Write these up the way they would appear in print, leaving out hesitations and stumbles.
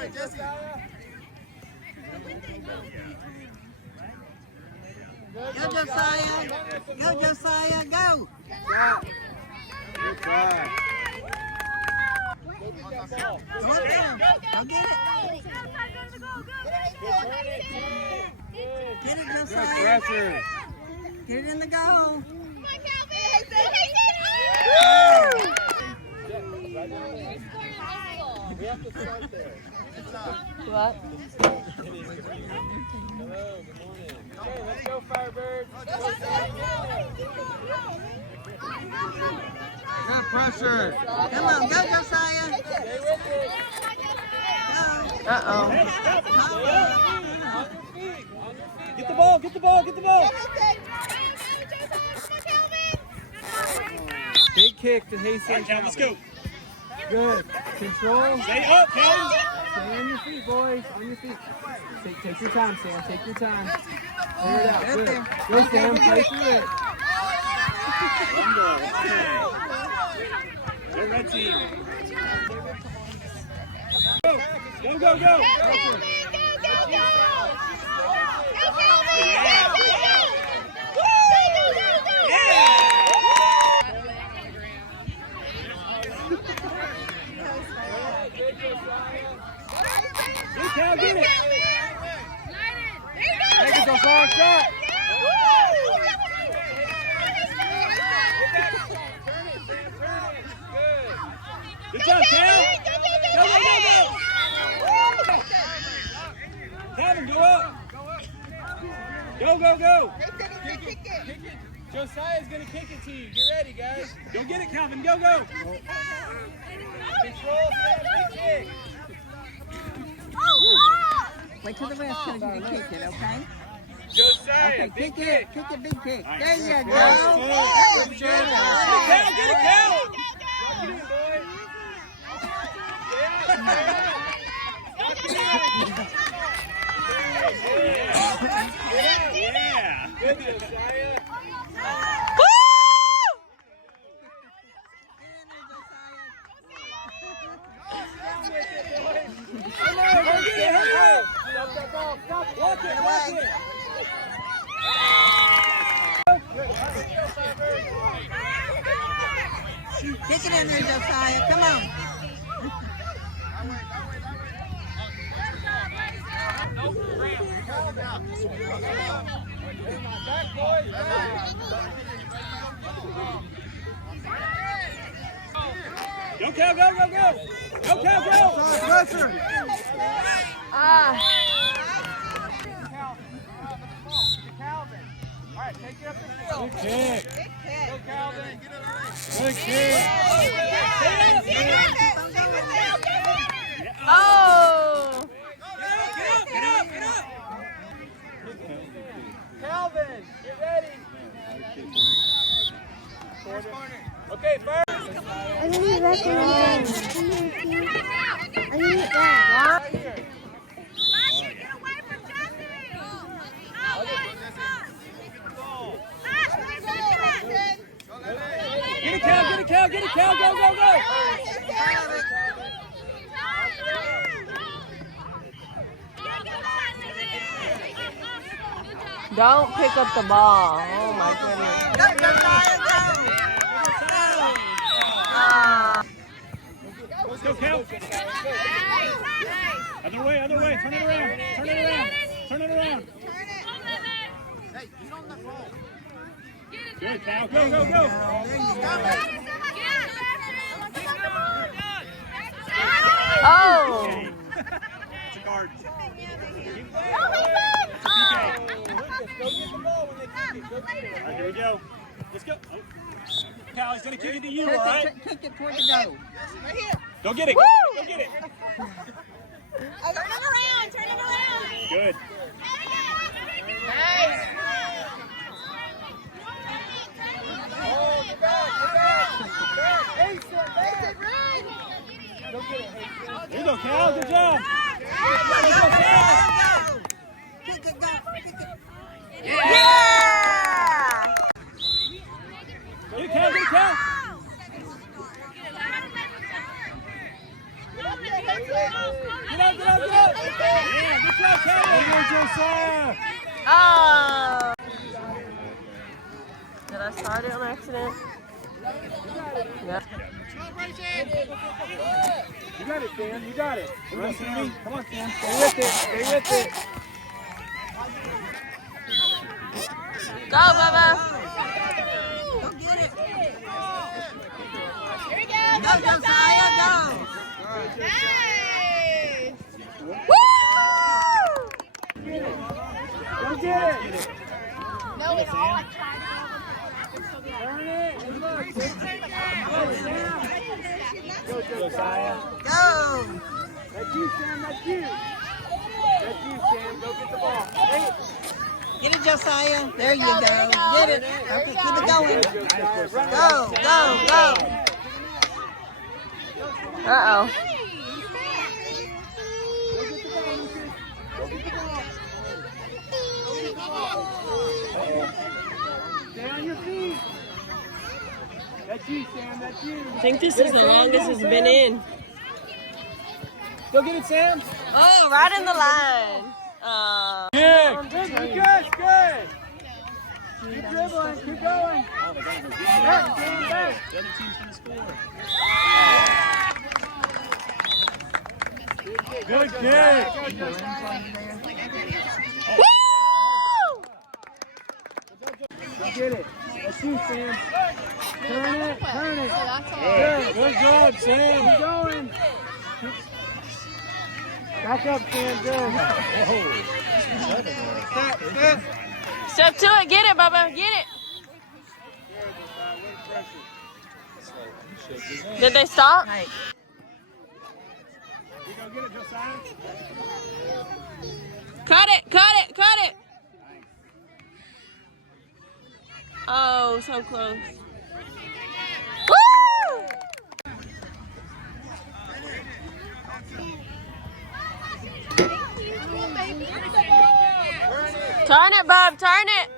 boy, Jesse. Go, Josiah. Go, Josiah. Go. Good try. Go get him. I'll get it. Get it, Josiah. Pressure. Get it in the goal. We have to start there. What? Hello, good morning. Okay, let's go, Firebird. Good pressure. Come on, go, Josiah. Stay with it. Go. Uh-oh. Get the ball, get the ball, get the ball. Big kick to Hastings. Right, let's go. Good. Control. Stay up, Calvin. Stay on your feet, boys. On your feet. Take your time, Sam. Take your time. Clear it out. Good. Go, Sam. Play through it. Go, red team. Go, go, go. Cal, get it! Take it, Josiah. Shot. Good job, Cal! Go, go, go, go! Calvin, go up! Go, go, go! Josiah's going to kick it to you. Get ready, guys. Go get it, Calvin, go, go! Control, Sam. Big kick. Wait till the rest tells you to kick it, okay? Josiah, Okay, big kick kick. it. Kick it, big kick. There you go. Good. Good Cal, job. Get it, Cal! Get it, boy. Yeah! Good, Josiah. Come on, go get it. Stop that ball. Stop. Walk it, walk it. Kick it in there, Josiah. Come on. Back, boys. Go, Cal, go, go, go! Go, Cal, go! Pressure. Calvin. All right, take it up the field. Good kick. Go, Calvin. Good kick. Oh! Get up, get up! Calvin, get ready. Okay, first. I need that I need that. Right here. Get it, Cal, get it, Cal, get it, Cal, go, go, go! Don't pick up the ball. Oh my goodness. Go, Josiah, go. Ah. Let's go, Cal! Other way, turn it around, turn it around, turn it around! Good, Cal, go, go, go! Oh! It's a guard. Go get the ball when they kick it. Go get it. All right, here we go. Let's go. Oh. Cal, he's going to kick it to you, all Kick right? it, kick it toward the goal. Go get it, go get it. Turn it around. Good. Oh, get back. Back. Ace it, right. Go get it, Ace. There you go, Cal, good job. Kick it, go. Kick it. Yeah! Get it, Cal, get it, Cal. Get up, get up, Josiah. Oh! Did I start it on accident? Yeah. You got it, Sam. You got it. Run, Sam. Come on, Sam. Stay with it. Stay with it. Go, Bubba! Go get it. Here we go. Go, Josiah, go. Nice. Woo! Go get it. No, we all Turn it. And look. Go, Sam. Go, Josiah. Go. That's you, Sam. That's you. That's you, Sam. Go get the ball. Hey. Get it, Josiah. There you go. Get it. Okay, keep it going. Good, Josiah. Run it. Go, go, go. Uh-oh. Stay on your feet. That's you, Sam. That's you. I think this is the longest it's been in. Go get it, Sam. Oh, right in the line. Good, good. Keep dribbling. Keep going. Back, Sam, back. The other team's going to score. Good kick. Go get it. That's you, Sam. Turn it. Turn it. Good job, Sam. Keep going. Back up, Sam. Good. Step to it. Get it, Bubba. Get it. Did they stop? You go get it, Josiah. Cut it. Cut it. Cut it. Oh, so close. Woo! Turn it, Bob. Turn it.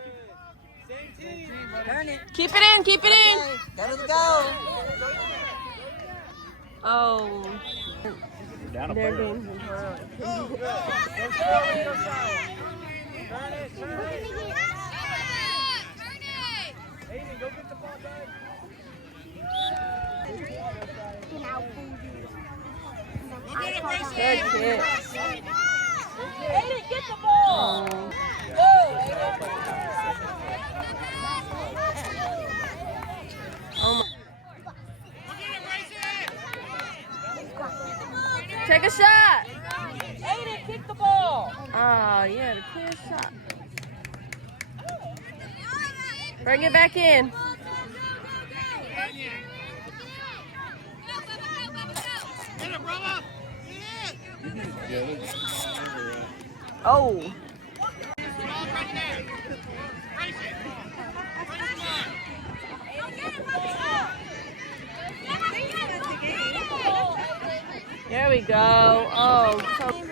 Turn it. Keep it in. Keep it in. Go to the goal. Oh. Down a They're bird. being controlled. Turn it. Aiden, go get the ball back. Good kick. Aiden, get the ball. Go, Oh my. Take a shot. Aiden, kick the ball. Oh, yeah, the clear shot. Bring it back in. Oh. There we go. Oh, so